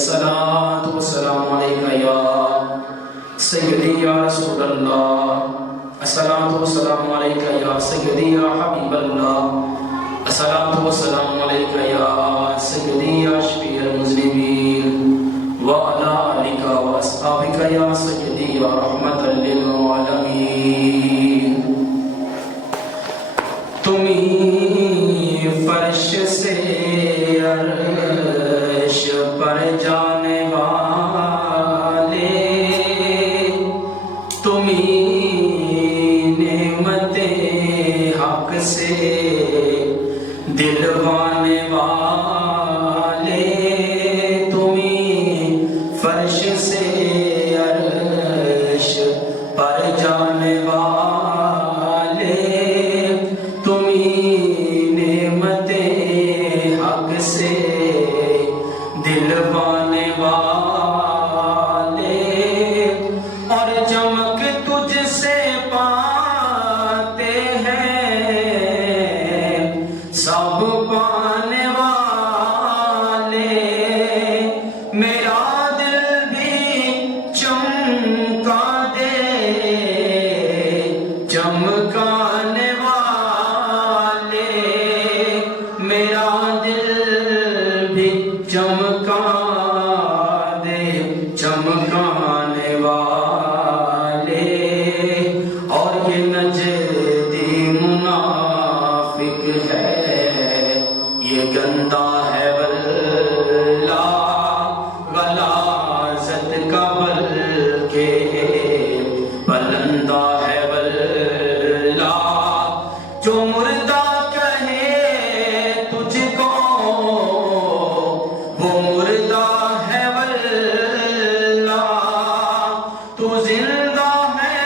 الصلاة والسلام عليك يا سيدي يا رسول الله، الصلاة والسلام عليك يا سيدي يا حبيب الله، الصلاة والسلام عليك يا سيدي يا شفيع المذنبين، وعلى آلك وأصحابك يا سيدي يا رحمة للعالمين۔ تمہیں فرش سے عرش پر جانے والے، تمہیں نعمت حق سے دلوانے والے، تمہیں فرش سے عرش پر جانے والے، تمہیں نعمت حق سے دلوانے والے، اور چمک تجھ سے پاتے ہیں سب پانے والے، میرا دل بھی چمکا دے چمکانے والے، میرا دل بھی چمکا دے چمکانے والے، اور یہ نجدی منافق ہے، یہ گندا ہے واللہ غلاظت کا بلکہ بلندہ ہے واللہ، جو مردہ کہے تجھ کو وہ مردہ ہے واللہ، تو زندہ ہے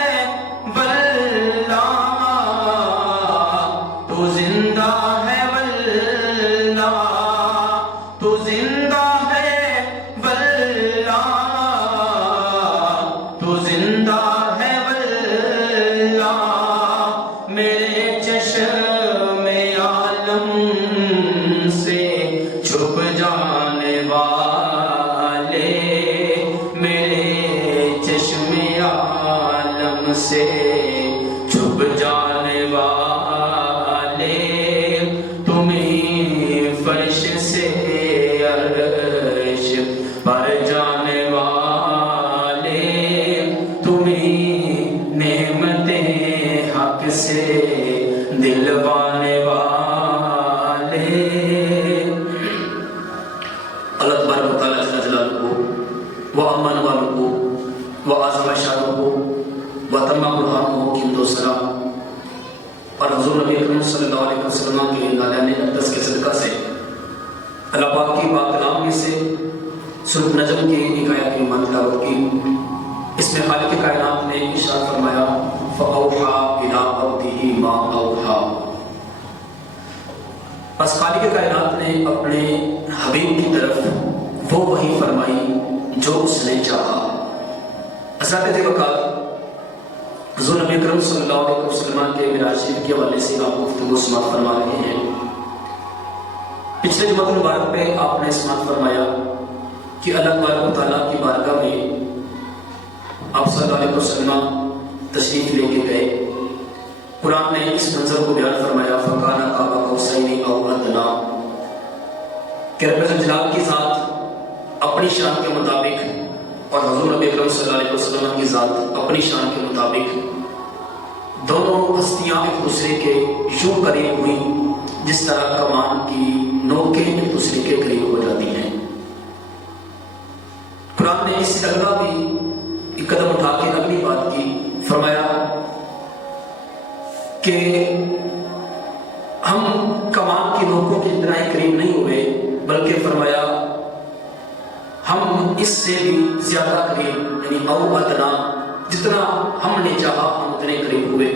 واللہ، تو زندہ ہے واللہ، تو زندہ ہے واللہ، تو زندہ ہے واللہ، میرے چشم عالم سے چھپ جانے والے، میرے چشم عالم سے چھپ جانے والے، تمہیں فرش سے عرش پر جانے والے، تمہیں نعمت حق سے دلوانے والے۔ اللہ تبارک و تعالیٰ جل جلالہ و امان والہ و اعظم شانہ و تمام برہانہ کی حمد و ثنا، اور حضور نبی اکرم صلی اللہ علیہ وسلم کے نالان اقدس کے صدقہ سے اللہ پاک کی پاک کلام میں سے سورۃ نجم کی ایک آیت کی تلاوت کی۔ اس میں خالق کائنات نے ارشاد فرمایا فَأَوْحَىٰ إِلَىٰ عَبْدِهِ مَا أَوْحَىٰ، بس خالق کائنات نے اپنے حبیب کی طرف وہ وحی فرمائی جو اس نے چاہا۔ اساتذہ وقات حضور نبی اکرم صلی اللہ علیہ وسلم کے معراج شریف کے حوالے سے آپ گفتگو سماعت فرما رہے ہیں۔ پچھلے جمعہ المبارک میں آپ نے سماعت فرمایا کہ اللہ تبارک و تعالیٰ کی بارگاہ میں آپ صلی اللہ علیہ وسلم تشریف لے کے گئے۔ قرآن نے اس منظر کو بیان فرمایا فَكَانَ قَابَ قَوْسَيْنِ أَوْ أَدْنَىٰ، کہ رب الجلال کی ذات اپنی شان کے مطابق اور حضور نبی اکرم صلی اللہ علیہ وسلم کی ذات اپنی شان کے مطابق دونوں ہستیاں ایک دوسرے کے یوں قریب ہوئی جس طرح کمان کی نوکیں ایک دوسرے کے قریب ہو جاتی ہیں۔ قرآن نے اس سے اگلا بھی ایک قدم اٹھا کے اگلی بات کی، فرمایا کہ ہم کمان کی نوکوں کے اتنا ہی قریب نہیں ہوئے، بلکہ فرمایا ہم اس سے بھی زیادہ قریب، یعنی او ادنا، جتنا ہم نے چاہا ہم اتنے قریب ہوئے۔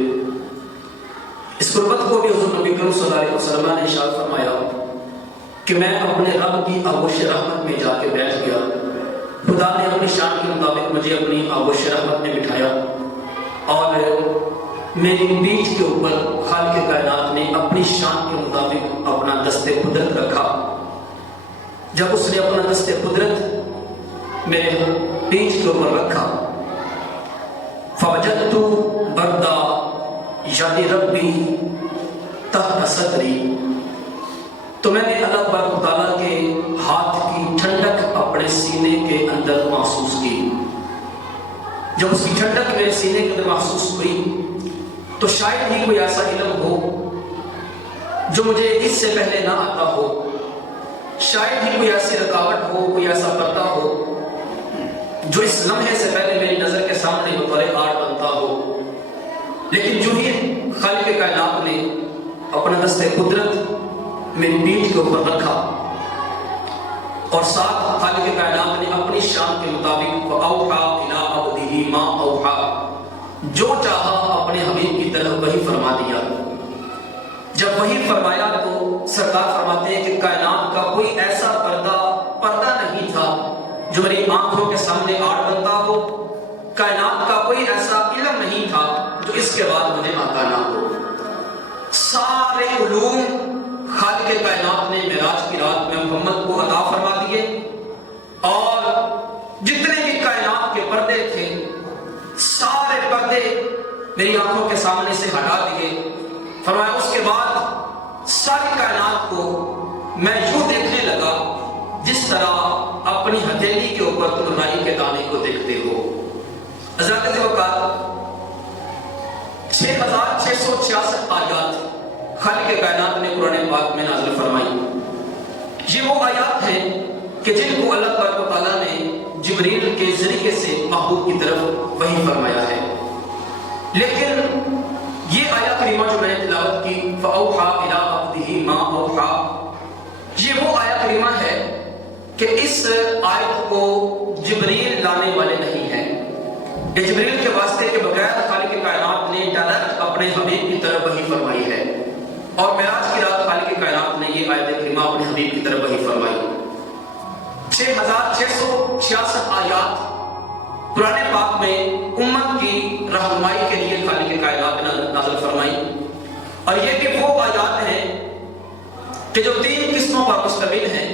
اس قربت کو بھی حضور نبی کریم صلی اللہ علیہ وسلم نے ارشاد فرمایا کہ میں اپنے رب کی آغوش رحمت میں جا کے بیٹھ گیا، خدا نے اپنی شان کے مطابق مجھے اپنی آغوش رحمت میں بٹھایا، اور میری پیٹھ کے اوپر خالق کائنات نے اپنی شان کے مطابق اپنا دست قدرت رکھا۔ جب اس نے اپنا دست قدرت میرے پیٹھ کے اوپر رکھا، فوجدت بردا یاد ربی تحت صدری، تو میں نے اللہ تبارک و تعالیٰ کے ہاتھ کی ٹھنڈک اپنے سینے کے اندر محسوس کی۔ جب اس کی ٹھنڈک میرے سینے کے اندر محسوس ہوئی تو شاید ہی کوئی ایسا علم ہو جو مجھے اس سے پہلے نہ آتا ہو، شاید ہی کوئی ایسی رکاوٹ ہو، کوئی ایسا پردہ ہو جو اس لمحے سے پہلے میری نظر کے سامنے بطور آڑ بنتا ہو۔ لیکن جو ہی خالق کائنات نے اپنا دست قدرت میری پیٹھ کے اوپر رکھا اور ساتھ خالق کائنات نے اپنی شان کے مطابق اوحا الی عبدہ ما اوحا، جو چاہا اپنے حبیب کی طرف وہی فرما دیا۔ جب وہی فرمایا تو سرکار فرماتے ہیں کہ کائنات کا کوئی ایسا پردہ نہیں تھا جو میری آنکھوں کے سامنے آڑ بنتا ہو، کائنات کا کوئی ایسا علم نہیں تھا جو اس کے بعد مجھے آتا نہ ہو۔ سارے علوم خالق کائنات نے معراج کی رات میں محمد کو عطا فرما دیے، اور جتنے بھی کائنات کے پردے تھے سارے پردے میری آنکھوں کے سامنے سے ہٹا دیے۔ فرمایا اس کے بعد ساری کائنات کو میں یوں دیکھنے لگا جس طرح اپنی ہتھیلی کے اوپر تم رائی کے دانے کو دیکھتے ہو۔ حضرات وقات 6666 آیات خالق کائنات نے قرآن پاک میں نازل فرمائی۔ یہ وہ آیات ہیں کہ جن کو اللہ تبارک و تعالیٰ نے جبریل کے ذریعے سے محبوب کی طرف وحی فرمایا ہے۔ لیکن یہ آیات کریمہ جو میں نے تلاوت کی فَأَوْحَا إِلَىٰ عَبْدِهِ مَا أَوْحَا، یہ وہ آیت کریمہ ہے کہ اس آیت کو جبریل لانے والے نہیں ہیں، یہ جبریل کے واسطے کے بغیر خالق کائنات نے ڈائریکٹ اپنے حبیب کی طرف وحی فرمائی ہے، اور معراج کی رات خالق کائنات نے یہ آیت کریمہ اپنے حبیب کی طرف وحی فرمائی۔ 6666 آیات قرآن پاک میں امت کی رہنمائی کے لیے خالق کائنات نے نازل فرمائی، اور یہ بھی وہ آیات ہیں کہ جو 3 قسموں پر مشتمل ہیں۔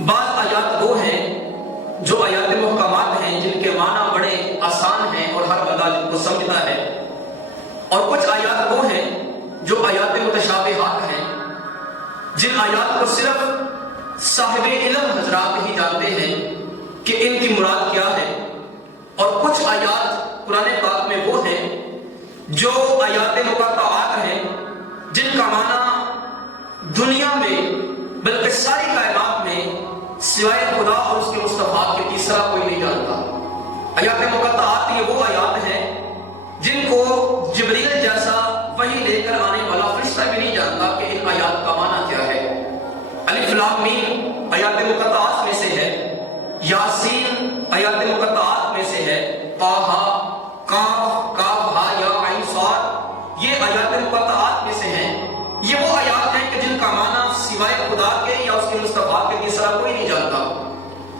بعض آیات وہ ہیں جو آیات محکمات ہیں جن کے معنی بڑے آسان ہیں اور ہر بندہ جن کو سمجھتا ہے، اور کچھ آیات وہ ہیں جو آیات متشابہات ہیں جن آیات کو صرف صاحب علم حضرات ہی جانتے ہیں کہ ان کی مراد کیا ہے، اور کچھ آیات قرآن پاک میں وہ ہیں جو آیات مقطعات ہیں جن کا معنی دنیا میں بلکہ ساری کائنات میں سوائے خدا اور اس کے مصطفیٰ کے تیسرا کوئی نہیں جانتا۔ آیات مقطعات یہ وہ آیات ہیں جن کو جبریل جیسا وحی لے کر آنے والا فرشتہ بھی نہیں جانتا کہ ان آیات کا معنی کیا ہے۔ الف لام میم آیات مقطعات میں سے ہے، یاسین آیات مقطعات میں سے ہے، طٰہٰ کاف کاف ہا یا عین صاد یہ آیات مقطعات میں سے ہیں۔ یہ وہ آیات ہیں کہ جن کا معنی سوائے خدا کے یا اس کے مصطفیٰ کے تیسرا کوئی نہیں جانتا۔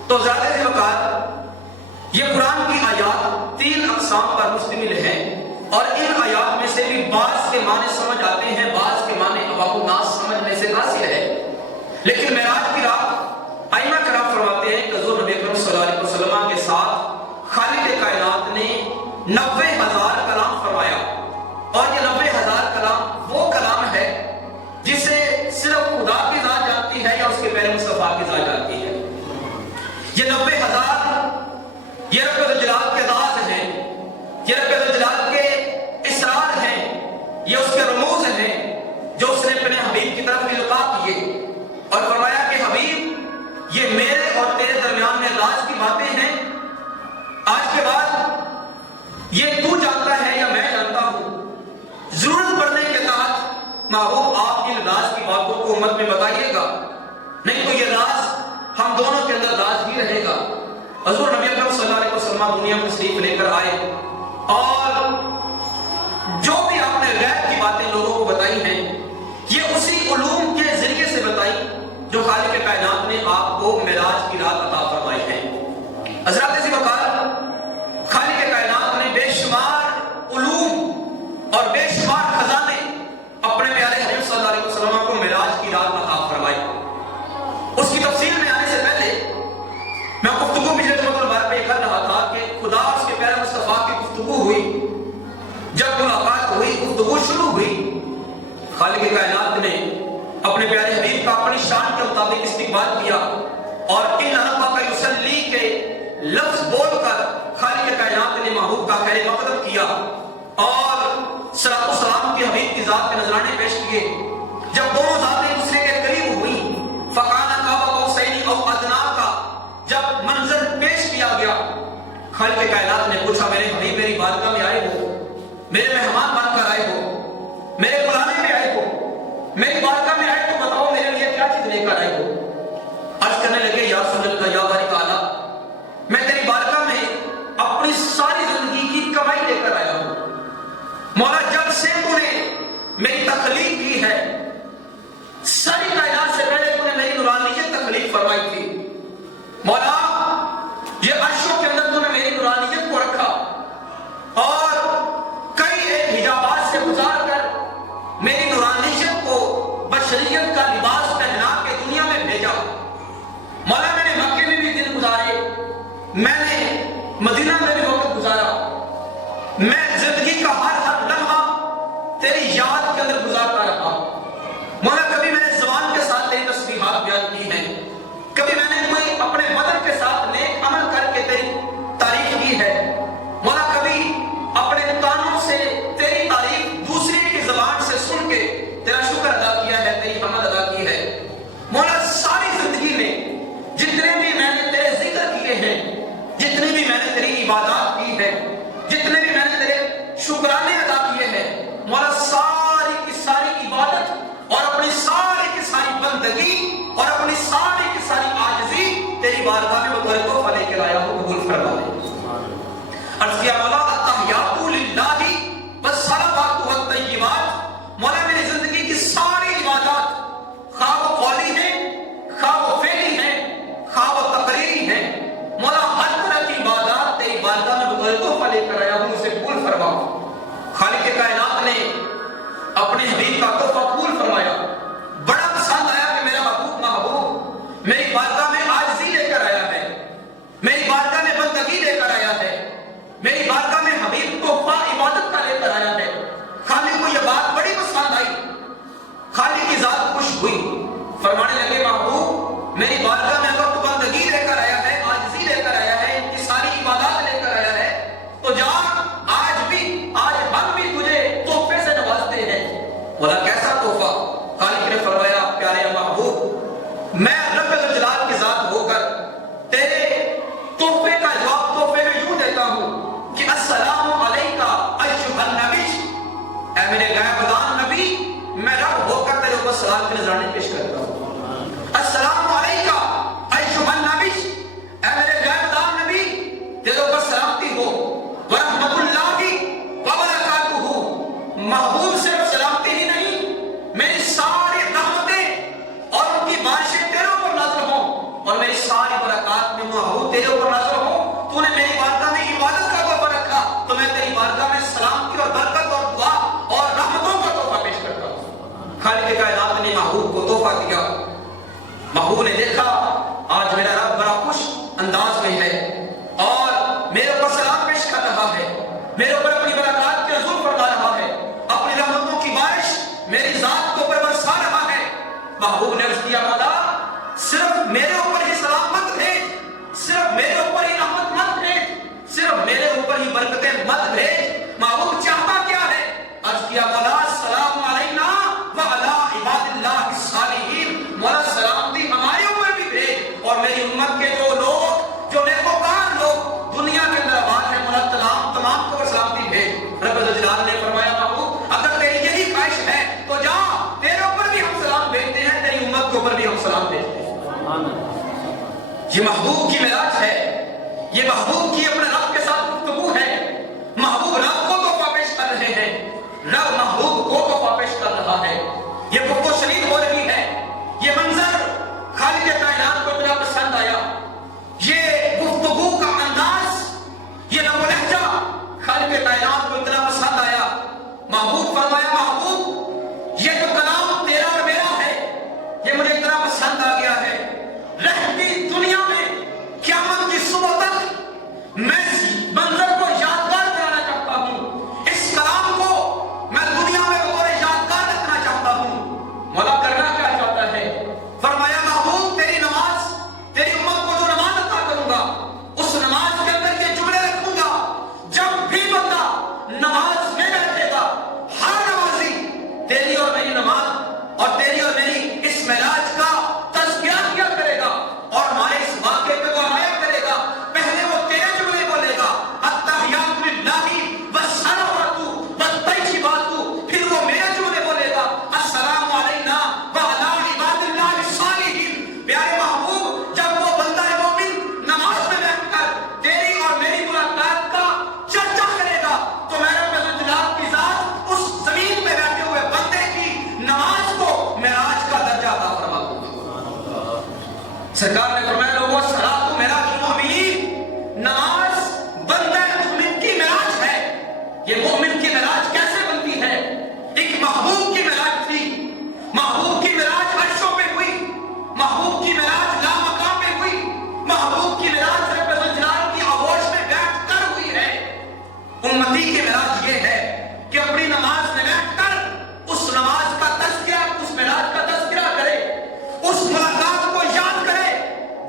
تو زیادہ سے اوقات یہ قرآن کی آیات 3 اقسام پر مشتمل ہیں، اور ان آیات میں سے بھی بعض کے معنی سمجھ آتے ہیں، بعض کے معنی عوام الناس سمجھنے سے قاصر ہے۔ لیکن معراج کی رات ائمہ کرام فرماتے ہیں کہ حضور نبی اکرم صلی اللہ علیہ وسلم کے ساتھ خالق کائنات نے 90,000 کلام فرمایا، اور یہ 90,000 کلام وہ کلام ہے جسے صرف خدا کی ذات جانتی ہے یا اس کے پیارے مصطفیٰ کی ذات جانتی ہے۔ یہ 90,000 یہ رب الجلال کے راز ہیں، یہ رب الجلال کے اسرار ہیں، یہ اس کے رموز ہیں جو اس نے اپنے حبیب کی طرف القاء کیے، اور فرمایا کہ حبیب یہ میرے اور تیرے درمیان میں راز کی باتیں ہیں، آج کے بعد یہ تو جانتا ہے یا میں جانتا ہوں، ضرورت پڑنے کے ساتھ محبوب آپ ان راز کی باتوں کو امت میں بتائیے گا، نہیں تو یہ راز ہم دونوں کے اندر راز ہی رہے گا۔ حضور نبی اکرم صلی اللہ علیہ وسلم دنیا میں تشریف لے کر آئے، اور جو بھی آپ نے غیب کی باتیں لوگوں کو بتائی ہیں یہ اسی علوم کے ذریعے سے بتائی جو خالق کائنات نے آپ کو معراج کی رات عطا فرمائی ہے۔ حضرات سے وقار خالق کائنات نے بے شمار علوم اور بے شمار خزانے اپنے پیارے حبیب صلی اللہ علیہ وسلم کو معراج کی رات عطا فرمائی۔ اس کی تفصیل میں آنے سے پہلے میں گفتگو پچھلے خالق کائنات نے محبوب کا خیر مقدم کیا اور صلاۃ و سلام کے حبیب کی ذات کے نذرانے پیش کیے. جب دونوں ذاتیں ایک دوسرے کے قریب ہوئی فکان قاب قوسین او ادنی کا جب منظر پیش کیا گیا, خالق کائنات نے پوچھا میرے حبیب میری بارگاہ میں آئے ہو, میرے مہمان بن کر آئے ہو, میرے بلانے میں آئے ہو, میری بارگاہ میں آئے تو بتاؤ میرے لیے کیا چیز لے کر آئے ہو. عرض کرنے لگے یا رسول اللہ یا باری تعالیٰ میں تیری بارگاہ میں اپنی ساری زندگی کی کمائی لے کر آیا ہوں. مولا جب سے تو نے میری تخلیق کی ہے ساری کائنات سے پہلے تو نے میری نورانیت تخلیق فرمائی تھی. مولا یہ عرشوں کے اندر تو نے میری نورانیت کو رکھا اور کئی ایک حجابات سے گزار کر میری نورانیت کو بشریت کا لباس پہنا کے دنیا میں بھیجا. مولا میں نے مکے میں بھی دن گزارے, میں نے مدینہ میں بھی وقت گزارا, میں زندگی کا ہر لمحہ تیری یاد کے اندر گزارتا رہا. مولا کبھی میں نے زبان کے ساتھ تیری تسبیحات بیان کی ہیں, کبھی میں نے کوئی اپنے بدن کے ساتھ نیک عمل کر کے تیری تعریف کی ہے. مولا کبھی اپنے کانوں سے تیری تعریف دوسرے کی زبان سے سن کے تیرا شکر ادا کیا ہے, تیری حمد ادا کی ہے. مولا ساری زندگی میں جتنے بھی میں نے تیرے ذکر کیے ہیں, جتنے بھی میں نے تیری عبادات کی ہے, جتنے بھی میں نے تیرے شکرانے ادا کیے ہیں, مولا ساری کی ساری عبادت اور اپنی ساری کی ساری بندگی اور اپنی ساری کی ساری عاجزی تیری بارگاہ میں بطور تحفہ لے کے لایا ہوں, قبول فرما لے. عرض کیا مولا التحیات للہ والصلوات والطیبات, مولا میری زندگی کی ساری عبادات خواہ وہ قولی ہیں, خواہ وہ فعلی ہیں, خواہ وہ تقریری ہیں, مولا ہر طرح کی عبادات تیری بارگاہ میں بطور تحفہ لے کر آیا ہوں, اسے قبول فرما. خالق کائنات نے اپنے حبیب کا تحفہ قبول فرمایا. بڑا پسند آیا کہ میرا محبوب میری بارگاہ میں عاجزی لے کر آیا ہے, میری بارگاہ میں بندگی لے کر آیا ہے, میری بارگاہ میں حبیب تحفہ عبادت کا لے کر آیا ہے. خالق کو یہ بات بڑی پسند آئی, خالق کی ذات خوش ہوئی, فرمانے لگے محبوب میری بارگاہ میں اگر تو بندگی لے کر آیا ہے, عاجزی لے کر آیا ہے, ان کی ساری عبادات لے کر آیا ہے, تو جا آج ہم بھی تجھے تحفے سے نوازتے ہیں. بولا کیسا تحفہ؟ خالق نے فرمایا پیارے محبوب میں رب الجلال کی ذات ہو کر تیرے تحفے کا جواب تحفے میں یوں دیتا ہوں کہ السلام علیکہ ایھا النبی, اے میرے غیب دان نبی میں رب ہو کر تیرے اوپر سلام کے نذرانے پیش کرتا ہوں. السلام علیکہ ایھا النبی, اے میرے غیب دان نبی تیرے اوپر سلامتی ہو. ورحمۃ اللہ وبرکاتہ, محبوب صرف سلامتی ہی نہیں میری ساری رحمتیں اور ان کی بارشیں تیرے اوپر نازل ہوں اور میری ساری برکات میں محبوب تیرے اوپر نازل ہوں. تو نے میری بارگاہ میں عبادت کا تحفہ رکھا تو میں تیری بارگاہ میں سلامتی اور برکت اور دعا اور رحمتوں کا تحفہ پیش کرتا ہوں. خالق کائنات نے محبوب کو تحفہ دیا. محبوب نے دیکھا آج میرا رب بڑا خوش انداز میں ہے اور میرے اوپر سلام پیش کر رہا ہے, میرے اوپر اپنی برکات کے عزم فرما رہا ہے, اپنی رحمتوں کی بارش میری ذات کو اوپر برسا رہا ہے. محبوب نے عرض کیا مولا صرف میرے اوپر ہی سلام مت بھیج, صرف میرے اوپر ہی رحمت مت بھیج, صرف میرے اوپر ہی برکتیں مت بھیج. محبوب چاہتا کیا ہے؟ عرض کیا مولا السلام علینا وعلی عباد اللہ الصالحین, مولا سلامتی ہمارے اوپر بھی بھیج اور میری امت کے جو لوگ جو نیکوکار لوگ دنیا کے اندر آباد ہیں مولا تمام کو سلامتی بھیج. رب الجلال نے فرمایا محبوب اگر تیری یہی خواہش ہے تو جا تیرے اوپر بھی ہم سلام بھیجتے ہیں, تیری امت کے اوپر بھی ہم سلام بھیجتے ہیں. یہ محبوب کی معراج ہے, یہ محبوب کی اپنے رب کے ساتھ گفتگو ہے. محبوب رب کو تحفہ پیش کر رہے ہیں, رب محبوب کو تحفہ پیش کر رہا ہے. یہ گفت و شنید ہو رہی ہے. یہ منظر خالق کائنات کو اتنا پسند آیا, یہ گفتگو کا انداز, یہ لب و لہجہ خالق کائنات کو اتنا پسند آیا. محبوب فرمایا محبوب یہ جو کلام تیرا اور میرا ہے یہ مجھے اتنا پسند آ گیا ہے, رہتی دنیا میں قیامت کی صبح تک میں اس منظر کو یادگار کرانا چاہتا ہوں, اس کلام کو میں دنیا میں بطور یادگار رکھنا چاہتا ہوں. مولا کرنا کیا چاہتا ہے؟ فرمایا محبوب تیری نماز, تیری امت کو جو نماز عطا کروں گا اس نماز کے اندر یہ جملے رکھوں گا کی معراج رب الجلال کی آغوش میں بیٹھ کر ہوئی ہے۔ امتی کی معراج یہ ہے کہ اپنی نماز میں بیٹھ کر اس نماز کا تذکرہ، اس معراج کا تذکرہ کرے، اس ملاقات کو یاد کرے۔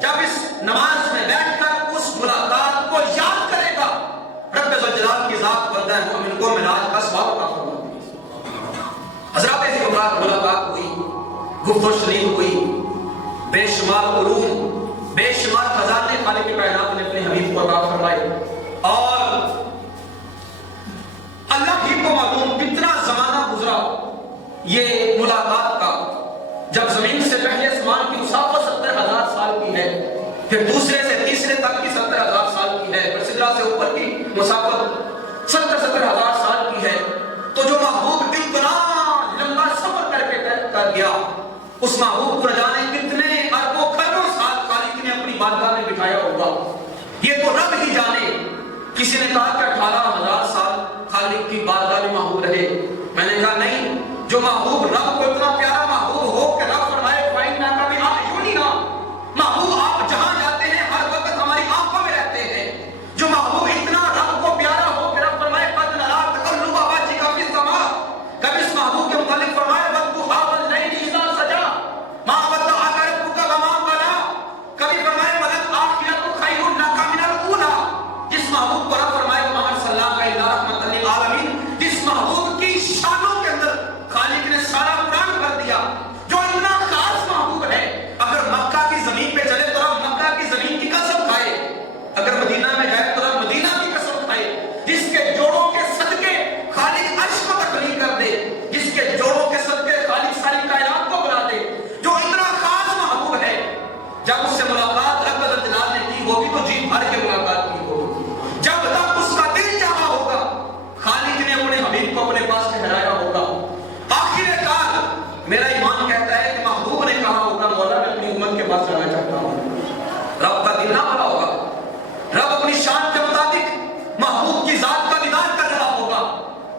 جب اس نماز میں بیٹھ کر اس ملاقات کو یاد کرے گا، رب الجلال کی ذات بندہ مومن کو معراج کا ثواب عطا فرماتی ہے۔ حضرات سے ملاقات ہوئی، گفت و شنید ہوئی، بے شمار علوم، بے شمار خزانے خالق کائنات نے اپنے حبیب کو عطا فرمائے، اور اللہ ہی کو معلوم کتنا زمانہ گزرا یہ ملاقات کا۔ جب زمین سے پہلے آسمان کی مسافت 70,000 سال کی ہے، پھر دوسرے سے تیسرے تک کی 70,000 سال کی ہے، پھر سدرا سے اوپر کی مسافت 70,000 سال کی ہے۔ تو جو محبوب اتنا لمبا سفر کر کے طے کر گیا، اس محبوب کو نہ جانے کتنے اربوں کروڑوں سال خالق نے اپنی بارگاہ میں بٹھایا ہوگا، یہ تو رب ہی جانے۔ کسی نے کہا کہ 18,000 سال خالق کی بارگاہ میں محبوب رہے، میں نے کہا نہیں، جو محبوب رب کو اتنا پیارا محبوب ہو کہ رب فرمائے فَإِنَّكَ بِأَعْيُنِنَا، محبوب آپ جہاں جاتے ہیں ہر وقت ہماری آنکھوں میں رہتے ہیں۔ جو محبوب اتنا رب کو پیارا ہو کہ رب فرمائے قَدْ نَرَىٰ تَقَلُّبَ وَجْهِكَ فِي السَّمَاءِ، کبھی اس محبوب کے متعلق فرمائے وَالضُّحَىٰ وَاللَّيْلِ إِذَا سَجَىٰ مَا وَدَّعَكَ رَبُّكَ وَمَا قَلَىٰ، کبھی فرمائے وَلَلْآخِرَةُ خَيْرٌ لَكَ مِنَ الْأُولَىٰ، جس محبوب کو رب فرمائے وَمَا أَرْسَلْنَاكَ إِلَّا رَحْمَةً لِّلْعَالَمِينَ، جس محبوب کی شانوں کے اندر خالق نے سارا قرآن کر دیا، جو اتنا خاص محبوب ہے۔ اگر مکہ کی زمین پہ چلے تو رب مکہ کی زمین کی قسم کھائے، اگر مدینہ میں جائے تو رب مدینہ کی قسم کھائے، جس کے جوڑوں کے صدقے خالق عرش کو تخلیق کر دے، جس کے جوڑوں کے صدقے خالق ساری کائنات کو بنا دے، جو اتنا خاص محبوب ہے۔ جب اس سے ملاقات رب الجلال نے کی ہوگی تو جی بھر کے ملاقات کی ہوگی، جب تک اس کا دل چاہا ہوگا خالق نے اپنے حبیب کو اپنے پاس ٹھہرایا ہوگا۔ آخر کار میرا ایمان کہتا ہے کہ محبوب نے کہا ہوگا مولا میں اپنی امت کے پاس جانا چاہتا ہوں، رب کا دل نہ بھرا ہوگا، رب اپنی شان کے مطابق محبوب کی ذات کا دیدار کر رہا ہوگا،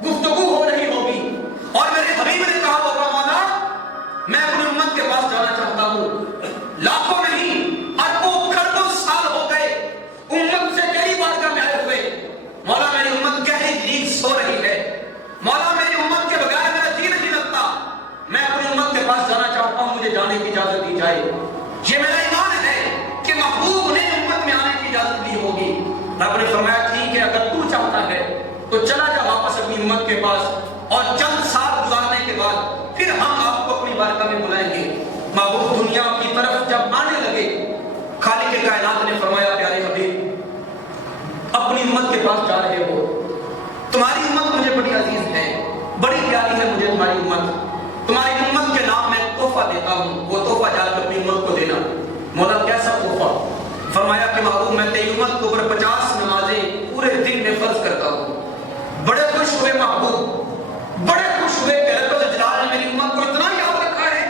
گفتگو ہو رہی ہوگی، اور میرے حبیب نے کہا ہوگا مولا میں اپنی امت کے پاس جانا چاہتا ہوں۔ لاکھوں نہیں اربوں کروڑوں سال ہو گئے امت سے تیری بارگاہ میں آئے ہوئے، مولا میری امت گہری نیند سو رہی ہے، مولا میری امت کے بغیر میرا جی نہیں لگتا، میں اپنی امت کے پاس جانا چاہتا ہوں، مجھے جانے کی اجازت دی جائے۔ یہ میرا ایمان ہے کہ محبوب نے امت میں آنے کی اجازت دی ہوگی۔ رب نے فرمایا ٹھیک ہے، اگر تو چاہتا ہے تو چلا جا واپس اپنی امت کے پاس، اور چند سال گزارنے کے بعد پھر ہم آپ کو اپنی بارگاہ میں بلائیں گے۔ محبوب دنیا کی طرف جب آنے لگے، خالق کائنات نے فرمایا پیارے حبیب اپنی امت کے پاس جا رہے ہو، تمہاری امت مجھے بڑی عزیز ہے، بڑی پیاری ہے مجھے تمہاری امت، تمہاری امت کے نام میں تحفہ دیتا ہوں، وہ تحفہ جا کر اپنی امت کو دینا۔ مولا کیسا تحفہ؟ فرمایا کہ محبوب میں تیری امت کو پر 50 نمازیں پورے دن میں فرض کرتا ہوں۔ بڑے خوش ہوئے محبوب، بڑے خوش ہوئے کہ رب الجلال نے میری امت کو اتنا یاد رکھا ہے،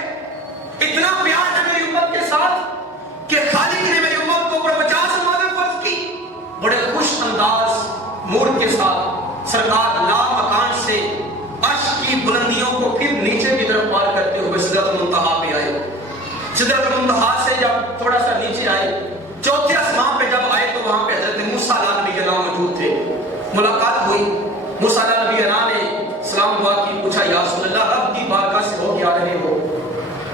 اتنا پیار ہے میری امت کے ساتھ کہ خالق نے میری امت کو پر 50 نمازیں فرض کی۔ بڑے خوش انداز موڈ کے ساتھ سرکار لا مکان سے عرش کی بلندیوں کو پھر نیچے کی طرف پار کرتے ہوئے سدرۃ المنتہا پہ آئے۔ سدرۃ المنتہا سے جب تھوڑا سا نیچے آئے، چوتھے آسمان پہ جب آئے تو وہاں پہ حضرت موسیٰ علیہ نبی اللہ موجود تھے۔ ملاقات ہوئی، موسیٰ علیہ نبی اللہ نے سلام دعا کی، پوچھا یا رسول اللہ رب کی بارگاہ سے ہو کے آ رہے ہو،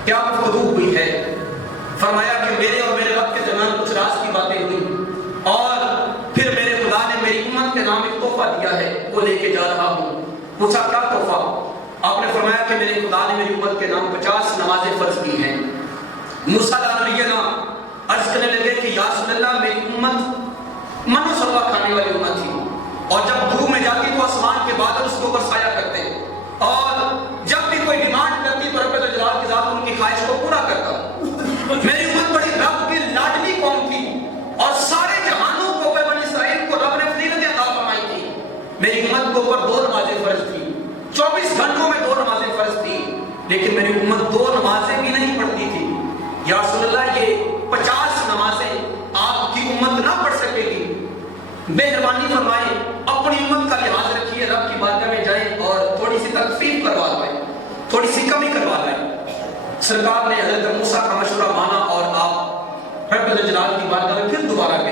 کیا گفتگو ہوئی ہے؟ فرمایا کہ میرے اور میرے رب کے درمیان کچھ راز کی باتیں ہوئی، اور پھر میرے خدا نے میری امت کے نام ایک تحفہ دیا ہے، وہ لے کے جا رہا ہوں۔ پوچھا کیا تحفہ؟ آپ نے فرمایا کہ میرے خدا نے میری امت کے نام 50 نمازیں فرض کی ہیں۔ موسیٰ علیہ نبی اللہ عرض کرنے لگے کہ یا رسول اللہ میری امت من و سلوہ کھانے والی امت تھی، اور جب دھوپ میں جاتی تو آسمان کے بادل اس کے اوپر سایہ کرتے، اور جب بھی کوئی ڈیمانڈ کرتی تو رب الجلال کی ذات ان کی خواہش کو پورا کرتا۔ میری امت بڑی رب کی لاڈلی قوم تھی، اور سارے جہانوں کو اوپر بنی اسرائیل کو رب نے فضیلتیں عطا فرمائی تھی۔ میری امت کو اوپر 2 نمازیں فرض تھی، 24 گھنٹوں میں 2 نمازیں فرض تھی، لیکن میری امت 2 نمازیں بھی نہیں پڑھتی تھی۔ یا رسول اللہ یہ 50 نمازیں آپ کی امت نہ پڑھ سکے گی، مہربانی فرمائے اپنی امت کا لحاظ رکھیے، رب کی بارگاہ میں جائیں اور تھوڑی سی تخفیف کروا لائیں، تھوڑی سی کمی کروا لائیں۔ سرکار نے حضرت موسیٰ کا مشورہ مانا اور آپ رب الجلال کی بارگاہ میں پھر دوبارہ گئے۔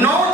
9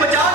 50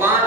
5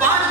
5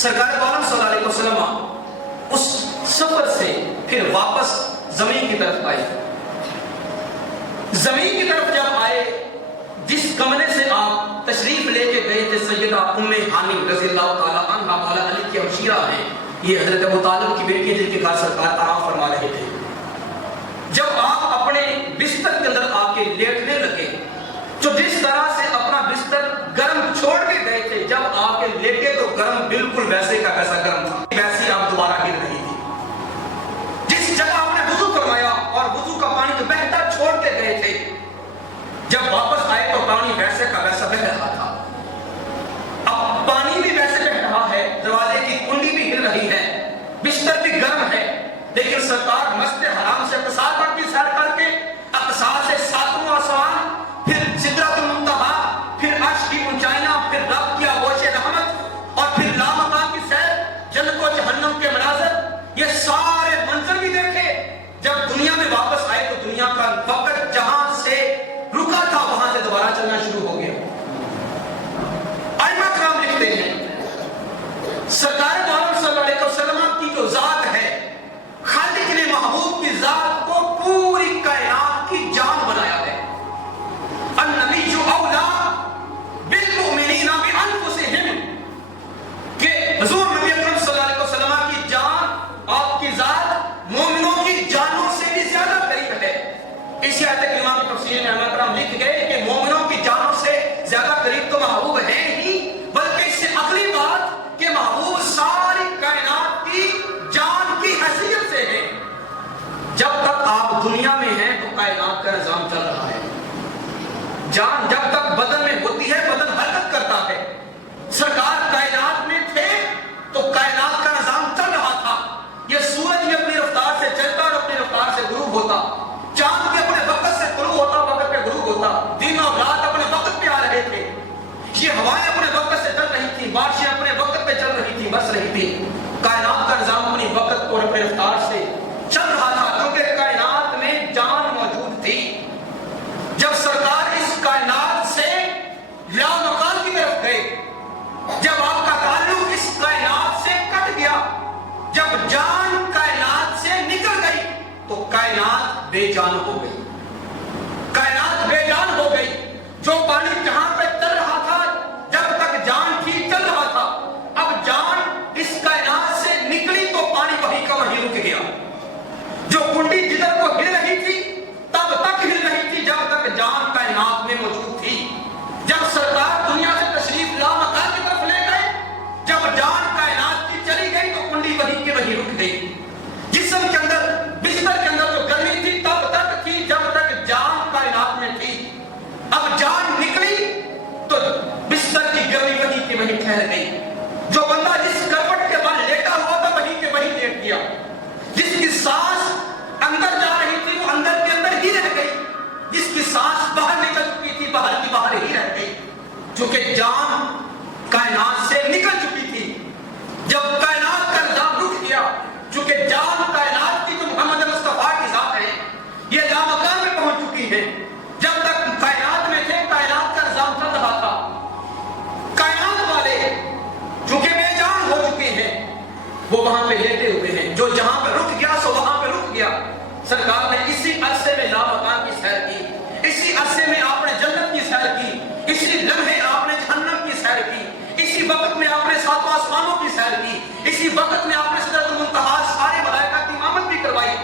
سرکار عالم صلی اللہ علیہ وسلم اس سفر سے پھر واپس زمین کی طرف آئے. زمین کی طرف جب آئے، جس کمرے سے آپ تشریف لے کے گئے تھے سیدہ ام ہانی رضی اللہ تعالیٰ عنہا، مولا علی کی ہمشیرہ ہیں، یہ حضرت ابو طالب کی بیٹی جن کے گھر سرکار آرام فرما رہے تھے. جب آپ اپنے بستر کے اندر آ کے لیٹنے لگے، جو جس طرح سے اپنا بستر گرم چھوڑ کے گئے تھے، جب آ کے لیٹے تو گرم بالکل ویسے کا ویسا گرم تھا، ویسی آپ دوبارہ گر رہی تھی. جس جگہ آپ نے وضو فرمایا اور وضو کا پانی جو بہتا چھوڑ کے گئے تھے، جب واپس آئے تو پانی ویسے کا ویسا بہ رہا تھا. اب پانی بھی ویسے بہ رہا ہے، دروازے کی کنڈی بھی ہل رہی ہے، بستر بھی گرم ہے، لیکن سرکار مسجد حرام سے اقصیٰ تک کی سیر کر کے اقصیٰ سے ساتواں آسمان، پھر سدرۃ المنتہا، پھر عرش کی اونچائیاں، پھر رب کی آغوش رحمت، اور پھر لامکان کی سیر، جنت و جہنم کے مناظر، یہ سارے منظر بھی دیکھے. جب دنیا میں واپس آئے تو دنیا کا وقت جہاں سے رکا تھا وہاں سے دوبارہ چلنا شروع ہو گیا. ائمہ کرام لکھتے ہیں سرکار عالم صلی اللہ علیہ وسلم کی جو ذات ہے، خالق نے محبوب کی ذات کو پوری کائنات کی جان بنایا ہے. النبی اولا بالمؤمنین بانفسہم، کہ حضور نبی اکرم صلی اللہ علیہ وسلم کی جان، آپ کی ذات مومنوں کی جانوں سے بھی زیادہ قریب ہے. اسی آیت کریمہ کی تفسیر میں ائمہ کرام لکھ گئے کہ مومنوں کی جانوں سے زیادہ قریب تو محبوب ہے ہی، بلکہ اس سے اگلی بات کہ محبوب ساری کائنات کی جان کی حیثیت سے ہے. جب تک آپ دنیا میں ہیں تو کائنات کا نظام چل رہا ہے. جان جب تک بدن میں ہوتی ہے بدن حرکت کرتا ہے. سرکار کائنات میں تھے تو کائنات کا نظام چل رہا تھا. یہ سورج بھی اپنی رفتار سے چلتا اور اپنی رفتار سے غروب ہوتا، چاند بھی اپنے وقت سے طلوع ہوتا، وقت پہ غروب ہوتا، دن اور رات اپنے وقت پہ آ رہے تھے. یہ ہوائیں اپنے وقت سے چل رہی تھی، بارشیں اپنے وقت پہ چل رہی تھی، برس رہی تھی. کائنات کا نظام اپنی وقت اور اپنے رفتار سے چل رہا تھا، کیونکہ کائنات میں جان موجود تھی. جب سرکار اس کائنات سے لامکان کی طرف گئے، جب آپ کا تعلق اس کائنات سے کٹ گیا، جب جان کائنات سے نکل گئی تو کائنات بے جان ہو گئی. کائنات بے جان ہو گئی. جو پانی جہاں پہ چل رہا تھا جب تک جان تھی چل رہا تھا، اب جان اس کائنات سے نکلی تو پانی وہیں کا وہیں رک گیا. جو کنڈی جدھر کو ہل رہی تھی تب تک ہل رہی تھی جب تک جان کائنات میں موجود تھی. جب سرکار دنیا سے تشریف لامکان کی طرف لے گئے، جب جان کائنات کی چلی گئی تو کنڈی وہیں کی وہیں رک گئی. جسم کے اندر بستر کے اندر جو گرمی تھی تب تک تھی جب تک جان کائنات میں تھی. اب جان نکلی تو بستر کی گرمی وہیں کی وہیں ٹھہر گئی. جو بندہ جس کرپٹ کے بل لیٹا ہوا تھا وہیں کے وہیں لیٹ گیا. جس کی سانس اندر جا رہی تھی وہ اندر کے اندر ہی رہ گئی. جس کی سانس باہر نکل چکی تھی باہر کی باہر ہی رہ گئی، کیونکہ جان کائنات سے نکل چکی تھی. جب کائنات کا نظام رک گیا، چونکہ جان کائنات کی جو محمد مصطفیٰ کی ذات ہے یہ لامکان میں پہنچ چکی ہے. جب تک کائنات میں تھے کائنات کا نظام چل رہا تھا. کائنات والے چونکہ بے جان ہو چکے ہیں وہ وہاں پہ لیٹے ہوئے ہیں. جو جہاں پہ رک گیا سو وہاں پہ رک گیا. سرکار نے اسی عرصے میں لامکان کی سیر کی، اسی عرصے میں آپ نے جنت کی سیر کی، اسی لمحے آپ نے جہنم کی سیر کی، اسی وقت میں آپ نے ساتوں آسمانوں کی سیر کی، اسی وقت میں آپ نے سدرۃ المنتہا سارے ملائکہ کی امامت بھی کروائی.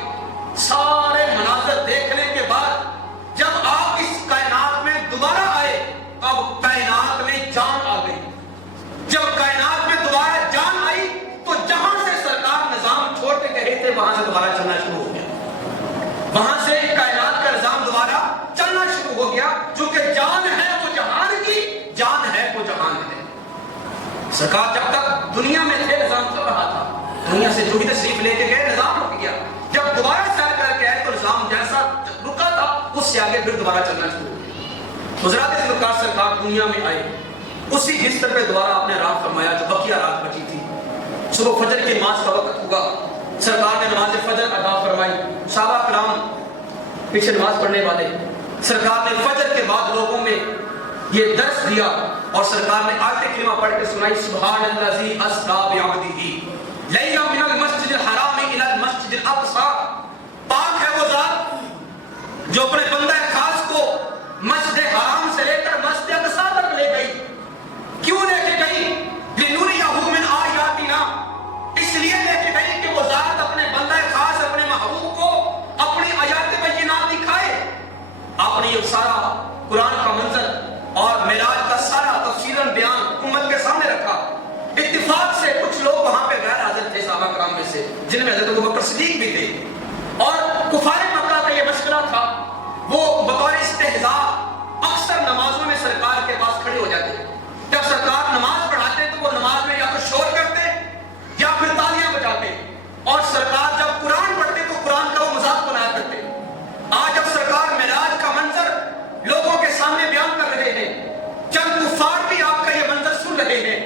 سارے مناظر دیکھنے کے بعد جب آپ اس کائنات میں دوبارہ آئے اب کائنات میں جان آ گئی. جب کائنات میں دوبارہ جان آئی تو جہاں سے سرکار نظام چھوڑ کے گئے تھے وہاں سے دوبارہ چلنا شروع ہو گیا. وہاں سے کائنات کا نظام دوبارہ چلنا شروع ہو گیا، چونکہ جان ہے وہ جہان کی، جان ہے وہ جہان ہے. سرکار جب تک دنیا میں تھے نظام چل رہا تھا، دنیا سے جو بھی تشریف لے کے گئے نظام رک گیا. جب دوبارہ سیر کر کے آئے تو نظام جیسا رکا تھا اس سے آگے پھر دوبارہ چلنا شروع ہو گیا. حضرات ذوالفقار سرکار دنیا میں آئے، اسی بستر پہ دوبارہ آپ نے رات فرمایا جو بقیہ رات بچی تھی. صبح فجر کی نماز کا وقت ہوا، سرکار نے نماز فجر ادا فرمائی. صحابہ کرام پیچھے نماز پڑھنے والے، سرکار نے فجر کے بعد لوگوں میں یہ درس دیا اور سرکار نے آیت کریمہ پڑھ کے سنائی سبحان الذی اسری بعبدہ لیلا من المسجد الحرام الی المسجد الاقصی. پاک ہے وہ ذات جو اپنے بندہ خاص کو مسجد حرام سے لے کر مسجد اقصی تک لے گئی. کیوں لے کے گئی؟ لنریہ من آیاتنا، اس لیے لے کے گئی کہ وہ ذات اپنے بندہ خاص اپنے محبوب کو اپنی آیات بینات دکھائے. آپ نے یہ سارا قرآن کا منظر اور معراج کا سارا تفصیلاً بیان امت کے سامنے رکھا. اتفاق سے کچھ لوگ وہاں پہ غیر حاضر تھے صحابہ کرام میں سے، جن میں حضرت ابوبکر صدیق بھی تھے، اور کفار مکہ کا یہ مشورہ تھا. وہ بطور استہزاء اکثر نمازوں میں سرکار کے پاس کھڑے ہو جاتے. جب سرکار نماز پڑھاتے تو وہ نماز میں یا تو شور کرتے یا پھر تالیاں بجاتے، اور سرکار جب قرآن پڑھتے تو قرآن کا وہ مذاق بنایا کرتے. آج جب سرکار معراج کا منظر لوگوں کے سامنے بیان کر رہے ہیں، چند کفار بھی آپ کا یہ منظر سن رہے ہیں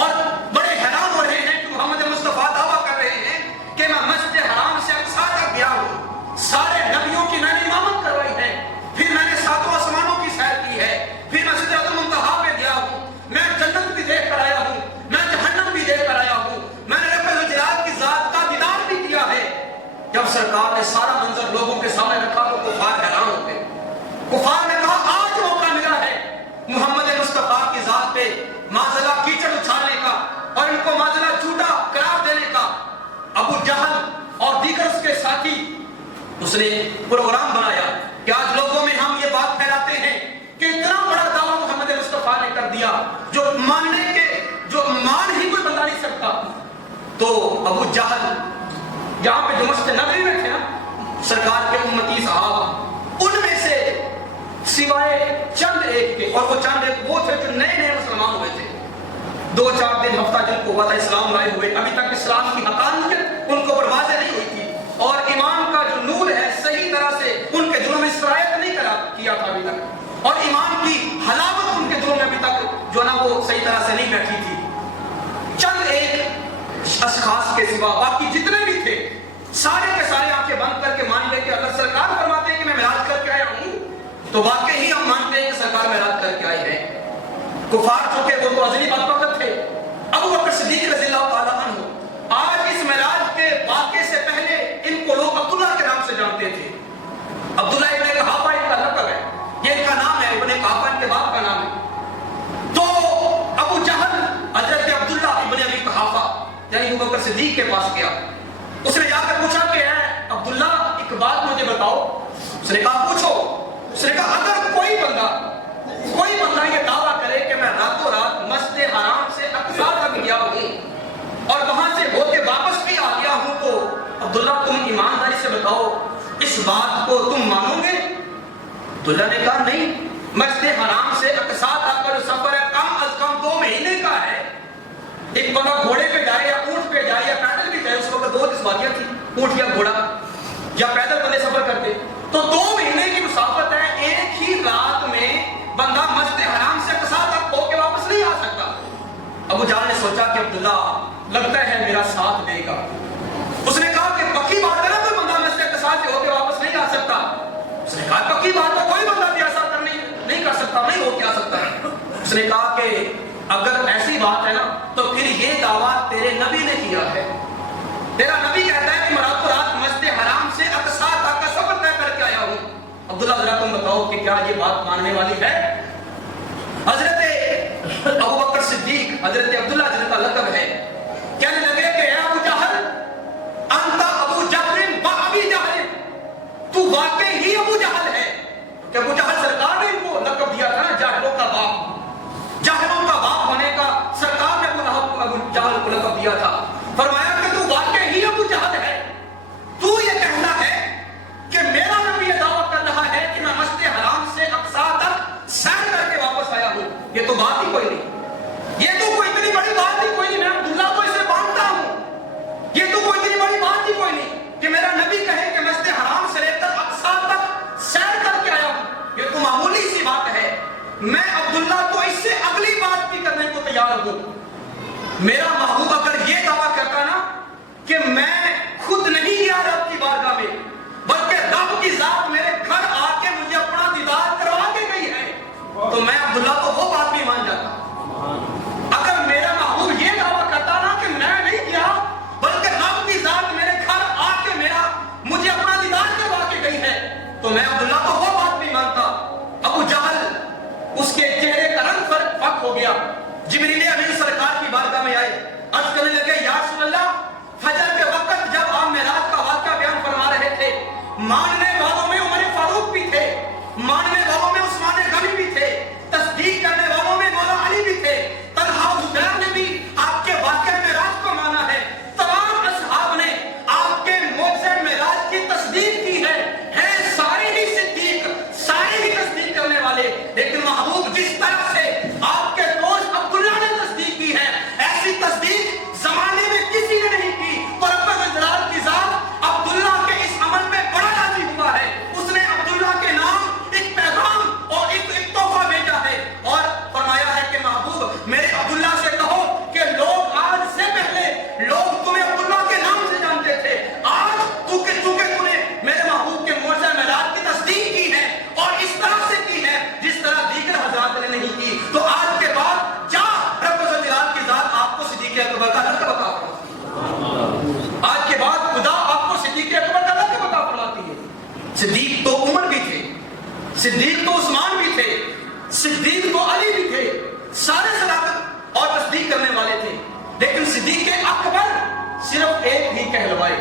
اور بڑے حیران ہو رہے ہیں کہ محمد مصطفیٰ دعویٰ کر رہے ہیں کہ میں مسجد حرام سے اقصیٰ تک گیا ہوں، سارے نبیوں کی میں نے امامت کروائی ہے، پھر میں نے ساتوں آسمانوں کی سیر کی ہے، پھر میں سدرۃ المنتہا پہ گیا ہوں، میں جنت بھی دیکھ کر آیا ہوں، میں جہنم بھی دیکھ کر آیا ہوں، میں نے رب الجلال کی ذات کا دیدار بھی کیا ہے. جب سرکار نے سارا منظر لوگوں کے سامنے رکھا تو کفار حیران ہو گئے. کفار نے کہا آج موقع ملا ہے محمد مصطفیٰ کی ذات پہ معذلہ کیچڑ اچھالنے کا اور ان کو معذلہ جھوٹا قرار دینے کا. ابو جہل اور دیگر اس کے ساتھی، اس نے پروگرام بنایا کہ آج لوگوں میں ہم یہ بات پھیلاتے ہیں کہ اتنا بڑا دعویٰ محمد مصطفیٰ نے کر دیا جو ماننے کے جو مان ہی کوئی بندہ نہیں سکتا. تو ابو جہل جہاں پہ جو مسجد نبوی میں تھے نا سرکار کے امتی صحابہ، ان میں سے سوائے چند ایک کے، اور وہ چند ایک وہ تھے جو نئے نئے مسلمان ہوئے تھے، 2-4 دن ہفتہ جن کو ہوا تھا اسلام لائے ہوئے، ابھی تک اسلام کی حقانیت ان کو واضح نہیں ہوئی تھی، اور ایمان کا جو نور ہے صحیح طرح سے ان کے دلوں میں سرایت نہیں کیا تھا ابھی تک، اور ایمان کی حلاوت ان کے دلوں میں ابھی تک جو نا وہ صحیح طرح سے نہیں بیٹھی تھی. چند ایک اشخاص کے سوا باقی جتنے بھی تھے سارے کے سارے آنکھیں بند کر کے مان لے کہ اگر سرکار فرماتے ہیں کہ میں معراج کر کے آیا ہوں تو واقعی ہی ہم مانتے ہیں کہ سرکار معراج کر کے آئے ہیں. کفار چونکہ وہ تو ازلی بدبخت تھے. ابو بکر صدیق رضی اللہ تعالیٰ عنہ آج اس معراج کے واقعے سے پہلے ان کو لوگ عبداللہ کے نام سے جانتے تھے. عبداللہ ابن قحافہ ان کا لقب ہے، یہ ان کا نام ہے، ابن قحافہ ان کے باپ کا نام ہے. تو ابو جہل حضرت عبداللہ ابن ابی قحافہ یعنی ابو بکر صدیق کے پاس گیا. اس نے جا کر پوچھا کہ اے عبداللہ ایک بات مجھے بتاؤ. اس نے کہا پوچھو. اس نے کہا اگر کوئی بندہ یہ دعویٰ کرے کہ میں راتوں رات مسجد حرام سے اقصیٰ تک گیا ہوں اور وہاں سے ہوتے واپس بھی آ گیا ہوں تو عبداللہ تم ایمانداری سے بتاؤ اس بات کو تم مانو گے؟ عبداللہ نے کہا نہیں، مسجد حرام سے اقصیٰ تک کا جو سفر ہے کم از کم 2 مہینے کا ہے. ایک بندہ گھوڑے پہ جائے یا اونٹ پہ جائے یا پیدل بھی جائے، اس وقت 2 سواریاں تھیں، اونٹ یا گھوڑا یا پیدل بندے سفر کرتے، تو 2 مہینے کی مسافت ہے. ایک ہی رات میں بندہ مسجد حرام سے اقصیٰ تک ہو کے واپس نہیں آ سکتا. ابو جہل نے سوچا کہ عبداللہ لگتا ہے میرا ساتھ دے گا. اس نے کہا کہ پکی بات ہے نا کوئی بندہ مسجد اقصیٰ سے ہو کے واپس نہیں آ سکتا. اس نے کہا پکی بات ہے کوئی بندہ بھی ایسا نہیں کر سکتا، نہیں ہو کے آ سکتا. اس نے کہا کہ اگر ایسی بات ہے نا تو پھر یہ دعویٰ تیرے نبی نے کیا ہے. تیرا نبی کہتا ہے کہ میں راتوں رات مسجد حرام سے اقصیٰ تک کا سفر طے کر کے آیا ہوں. عبداللہ ذرا تم بتاؤ کہ کیا یہ بات ماننے والی ہے؟ حضرت ابو بکر صدیق حضرت عبداللہ جن کا لقب ہے کہنے لگے کہ اے ابو جہل انت ابو جہل و ابی جہل، تو واقعی ہی ابو جہل ہے. کہ ابو جہل سرکار نے ان کو لقب دیا تھا نا جاہلوں کا باپ، جاہلوں کا باپ ہونے کا سرکار نے ابو جہل کو لقب دیا تھا. فرمایا کہ تو واقعی ہی ابو جہل ہے، تو یہ کہنا ہے کہ میرا نبی یہ دعویٰ کر رہا ہے کہ میں مسجد حرام سے اقصیٰ تک سیر کر کے واپس آیا ہوں. یہ تو بات ہی کوئی نہیں، یہ تو کوئی اتنی بڑی بات ہی کوئی نہیں. میں عبداللہ کو اسے مانتا ہوں، یہ تو کوئی اتنی بڑی بات ہی کوئی نہیں کہ میرا نبی کہے کہ مسجد حرام سے لے کر اقصیٰ تک سیر کر کے آیا ہوں. یہ تو معمولی سی بات ہے. میں عبداللہ تو اس سے اگلی بات بھی کرنے کو تیار ہوں. میرا محبوب اگر یہ صدیق تو عثمان بھی تھے، صدیق تو علی بھی تھے، سارے صداقت اور تصدیق کرنے والے تھے، لیکن صدیق اکبر صرف ایک ہی کہلوائے۔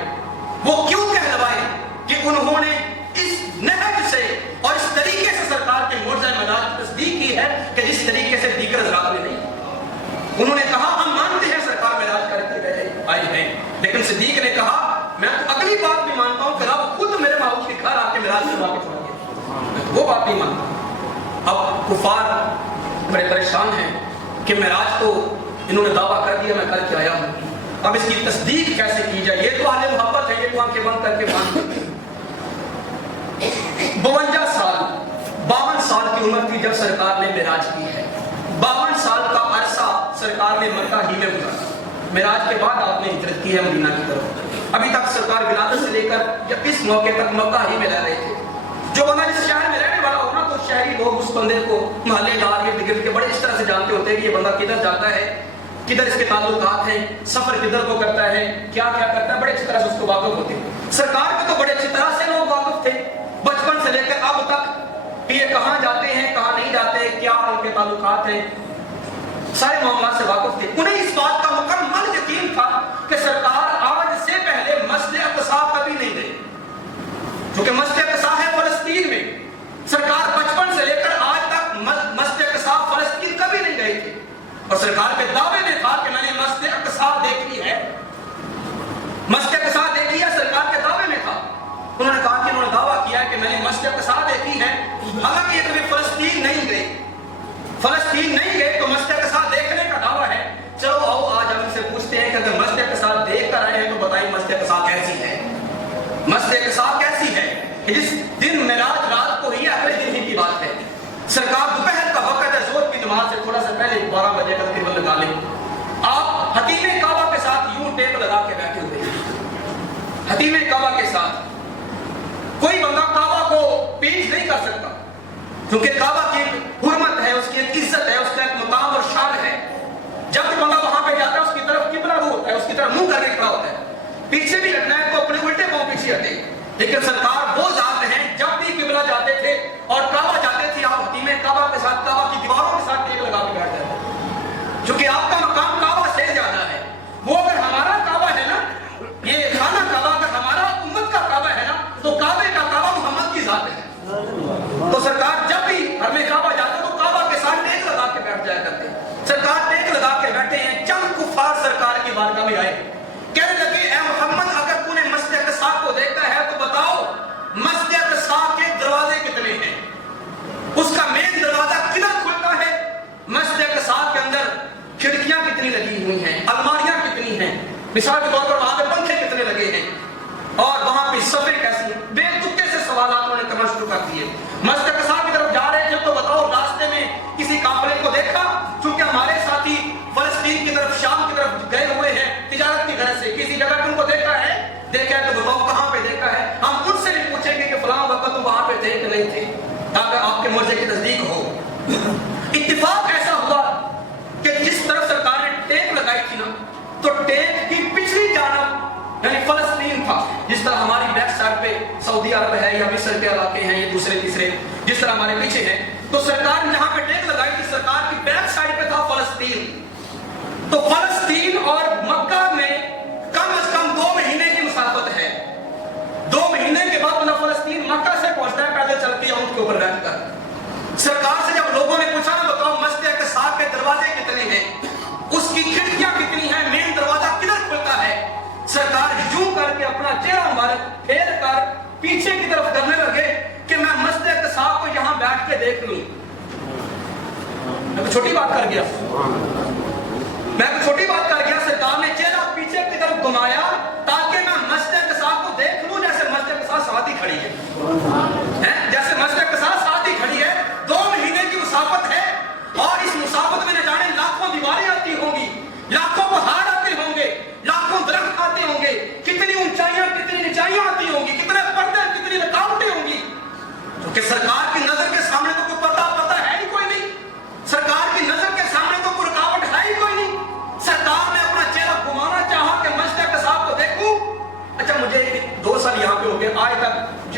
وہ کیوں کہلوائے؟ کہ انہوں نے اس نہج سے اور اس طریقے سے سرکار کے معجزہ معراج کی تصدیق کی ہے کہ جس طریقے سے دیگر حضرات نے نہیں۔ انہوں نے کہا ہم مانتے ہیں سرکار معراج کر کے آئی ہیں، لیکن صدیق نے کہا میں تو اگلی بات بھی مانتا ہوں کہ رب خود میرے محبوب کے گھر آ کے معراج کروا کے چھوڑ گیا، وہ بات نہیں مانتا۔ اب کفار بڑے پریشان ہیں کہ معراج تو انہوں نے دعویٰ کر دیا میں کر کے آیا ہوں، اب اس کی تصدیق کیسے کی جائے؟ یہ تو اہل محبت ہے، یہ تو آنکھیں بند کر کے مانتے۔ 52 سال کی عمر تھی جب سرکار نے معراج کی ہے، 52 سال کا عرصہ سرکار نے مکہ ہی میں گزارا۔ معراج کے بعد آپ نے ہجرت کی ہے مدینہ کی طرف، ابھی تک سرکار ولادت سے لے کر یا اس موقع تک مکہ ہی میں رہ رہے تھے۔ جو بندہ جس شہر میں رہنے والا ہونا تو شہری لوگ اس بندے کو محلے دار ارد گرد کے بڑے اس طرح سے جانتے ہوتے ہیں کہ یہ بندہ کدھر جاتا ہے، کدھر اس کے تعلقات ہیں، سفر کدھر کو کرتا ہے، کیا کیا کرتا ہے، بڑے اچھی طرح سے اس کو واقف ہوتے ہیں۔ سرکار کو تو بڑے اچھی طرح سے لوگ واقف تھے، بچپن سے لے کر اب تک کہ یہ کہاں جاتے ہیں کہاں نہیں جاتے، کیا ان کے تعلقات ہیں، سارے معاملات سے واقف تھے۔ انہیں اس بات کا مکمل یقین تھا کہ سرکار آج سے پہلے مسجد اقصی کبھی نہیں گئے، کیونکہ مسجد اقصی ہے فلسطین میں، سرکار بچپن سے لے کر آج تک مسجد اقصی فلسطین کبھی نہیں گئے تھے، اور سرکار کے دعوے میں تھا کہ میں نے مسجد اقصی دیکھی ہے، مسجد اقصی دیکھی ہے، سرکار کے دعوے میں تھا۔ انہوں نے کہا کہ انہوں نے دعویٰ کیا کہ میں نے مسجد اقصی دیکھی ہے، حالانکہ یہ کبھی فلسطین نہیں گئے، فلسطین نہیں گئے تو مسجد اقصی دیکھنے کا دعویٰ ہے۔ چلو آؤ آج ہم ان سے پوچھتے ہیں کہ اگر مسجد اقصی دیکھ کر آئے ہیں تو بتائیں مسجد اقصی کیسی ہے، مسجد اقصی کیسی ہے کہ جس دن معراج رات کو ہی اگلے دن ہی کی بات ہے، سرکار دوپہر کا وقت ہے، ظہر کی نماز سے تھوڑا سا پہلے 12 بجے کا تقریباً لگا لیں، آپ حتیم کعبہ کے ساتھ یوں ٹیپ لگا کے بیٹھے ہوئے ہیں، حتیم کعبہ کے ساتھ کوئی بندہ کعبہ کو پیچھ نہیں کر سکتا، کیونکہ کعبہ کی حرمت ہے، اس کی ایک عزت ہے، اس کا ایک مقام اور شان ہے۔ جب بھی بندہ وہاں پہ جاتا ہے اس کی طرف قبلہ رو ہوتا ہے، اس کی طرف منہ کر کے کھڑا ہوتا ہے، پیچھے بھی ہٹنا ہے تو اپنے الٹے پاؤں پیچھے ہٹے۔ لیکن سرکار وہ ذات ہیں جب بھی قبلہ جاتے تھے اور کعبہ جاتے تھے، آپ حتیم کعبہ کے ساتھ کعبہ کی دیواروں کے ساتھ ٹیک لگا کے بیٹھ جاتے، کیونکہ آپ کا مقام کعبہ سے زیادہ ہے۔ وہ اگر ہمارا کعبہ ہے نا، یہ خانہ کعبہ اگر ہمارا امت کا کعبہ ہے نا، تو کعبے کا کعبہ محمد کی ذات ہے۔ تو سرکار جب بھی حرم کعبہ جاتے تو کعبہ کے ساتھ ٹیک لگا کے بیٹھ جایا کرتے، سرکار ٹیک لگا کے بیٹھے ہیں۔ چند کفار سرکار کی بارگاہ میں آئے، کہنے لگے اے محمد اگر تو نے مسجد اقصی کو دیکھا ہے تو بتاؤ مسجد اقصی کے دروازے کتنے ہیں، اس کا مین دروازہ کدھر کھلتا ہے، مسجد اقصی کے اندر کھڑکیاں کتنی لگی ہوئی ہیں، الماریاں کتنی ہیں، مثال کے طور پر وہاں پہ پنکھے کتنے لگے ہیں، اور وہاں پہ صفیں کیسی ہیں، بے تکے سے سوالات انہوں نے کرنا شروع کر دیے۔ مسجد اقصی کی طرف جا رہے تھے تو بتاؤ راستے میں کسی قافلے کو دیکھا، چونکہ ہمارے ساتھی فلسطین کی طرف شام کی طرف گئے ہوئے ہیں تجارت کی غرض سے، کسی جگہ تم کو دیکھا ہے تو بتاؤ کہاں پہ دیکھا ہے، ہم ان سے بھی پوچھیں گے کہ فلاں وقت تم وہاں پہ تھے کہ نہیں تھے، تاکہ آپ کے معجزے کی تصدیق ہو۔ اتفاق ایسا ہوا کہ جس طرف سرکار نے ٹیک لگائی تھی نا، تو ٹیک کی پچھلی جانب یعنی فلسطین تھا، جس طرح ہماری بیک سائڈ پہ سعودی عرب ہے یا مصر کے علاقے ہیں یہ دوسرے تیسرے، جس طرح ہمارے پیچھے ہیں، تو سرکار نے جہاں پہ ٹیک لگائی تھی سرکار کی بیک سائڈ پہ تھا فلسطین۔ تو فلسطین اور مکہ میں کم از کم 2 مہینے کی مسافت ہے، 2 مہینے کے بعد بنا فلسطین مکہ سے پہنچتا ہے پیدل چل کے اونٹ کے اوپر بیٹھ کر۔ سرکار سے جب لوگوں نے پوچھا نا بتاؤ مسجد اقصی کے دروازے کتنے ہیں، اس کی کھڑکیاں کتنی ہیں، مین دروازہ کدھر کھلتا ہے، سرکار یوں کر کے اپنا چہرہ مبارک پھیر کر پیچھے کی طرف کرنے لگے کہ میں مسجد اقصی کو یہاں بیٹھ کے دیکھ لوں۔ میں کوئی چھوٹی بات کر گیا، سرکار نے چہرہ پیچھے کی طرف گھمایا تاکہ میں مسجد اقصی کو دیکھ لوں، جیسے مسجد اقصی ساتھ ہی کھڑی ہے، جیسے مسجد اقصی ساتھ ہی کھڑی ہے، 2 مہینے کی مسافت ہے، اور اس مسافت میں نہ جانے لاکھوں دیواریں آتی ہوں گی، لاکھوں پہاڑ آتے ہوں گے، لاکھوں درخت آتے ہوں گے، کتنی اونچائیاں کتنی نچائیاں آتی ہوں گی، کتنے پردے کتنی رکاوٹیں ہوں گی، کیونکہ سرکار کی نظر کے سامنے تو کوئی پردہ ہے ہی کوئی نہیں، سرکار کی نظر کے سامنے تو کوئی رکاوٹ ہے ہی کوئی نہیں۔ سرکار نے اپنا چہرہ گھمانا چاہا کہ مسجد اقصی کو دیکھوں۔ اچھا مجھے 2 سال یہاں پہ ہو گئے، آج تک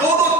2-2,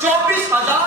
24,000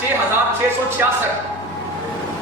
6,666।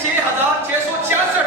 6,666,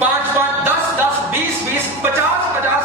5-5, 10-10, 20-20, 50-50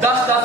10-10,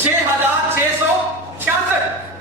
6666।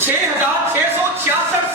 6666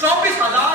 24,000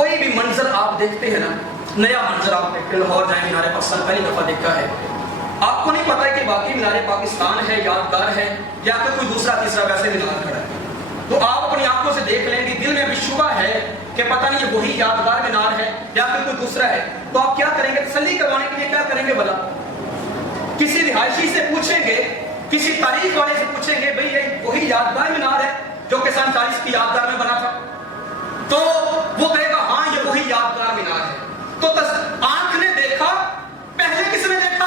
کوئی بھی منظر آپ دیکھتے ہیں نا, نیا منظر آپ دیکھتے ہیں, لاہور جائیں مینار پاکستان پہلی دفعہ دیکھا ہے, آپ کو نہیں پتا ہے کہ باقی مینار پاکستان ہے, یادگار ہے, یا کہ کوئی دوسرا تیسرا ویسے مینار کھڑا ہے. تو آپ اپنی آنکھوں سے دیکھ لیں گے, دل میں بھی شبہ ہے کہ پتہ نہیں یہ وہی یادگار مینار ہے یا پھر کوئی دوسرا ہے, تو آپ کیا کریں گے؟ تسلی کروانے کے لیے کیا کریں گے بھلا؟ کسی رہائشی سے پوچھیں گے, کسی تاریخ والے سے پوچھیں گے, بھئی یہ وہی یادگار مینار ہے جو کہ سن 40 کی یادگار میں بنا تھا, تو وہ کہے گا ہاں یہ وہی یادگار مینار ہے. تو آنکھ نے دیکھا, پہلے کس نے دیکھا؟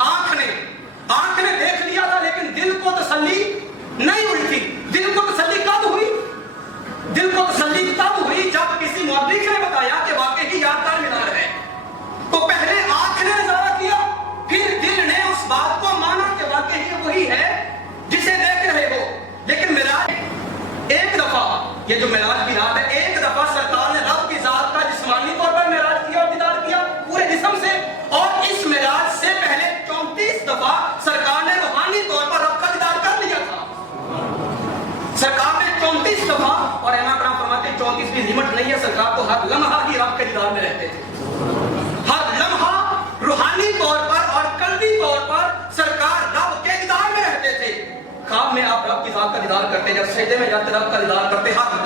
آنکھ نے دیکھ لیا تھا, لیکن دل کو تسلی نہیں ہوئی تھی. دل کو تسلی کب ہوئی؟ دل کو تسلی تب ہوئی جب کسی مورخ نے بتایا کہ واقعی یادگار مینار ہے. تو پہلے آنکھ نے نظارہ کیا, پھر دل نے اس بات کو مانا کہ واقعی وہی ہے جسے دیکھ رہے ہو. لیکن معراج ایک دفعہ, یہ جو معراج کی رات ہے, ایک دفعہ سرکار نے رب کی ذات کا جسمانی طور پر معراج کیا اور دیدار کیا پورے جسم سے, اور اس معراج سے پہلے 34 دفعہ سرکار نے روحانی طور پر رب کا دیدار کر لیا تھا. سرکار نے 34 دفعہ, اور علماء کرام فرماتے ہیں 34 بھی لمٹ نہیں ہے, سرکار تو ہر لمحہ ہی رب کے دیدار میں رہتے تھے. ہر لمحہ روحانی طور پر اور قلبی طور پر سرکار رب کے دیدار میں رہتے تھے. خواب میں آپ رب کی ذات کا دیدار کرتے, جب سجدے میں جاتے رب کا دیدار کرتے, ہر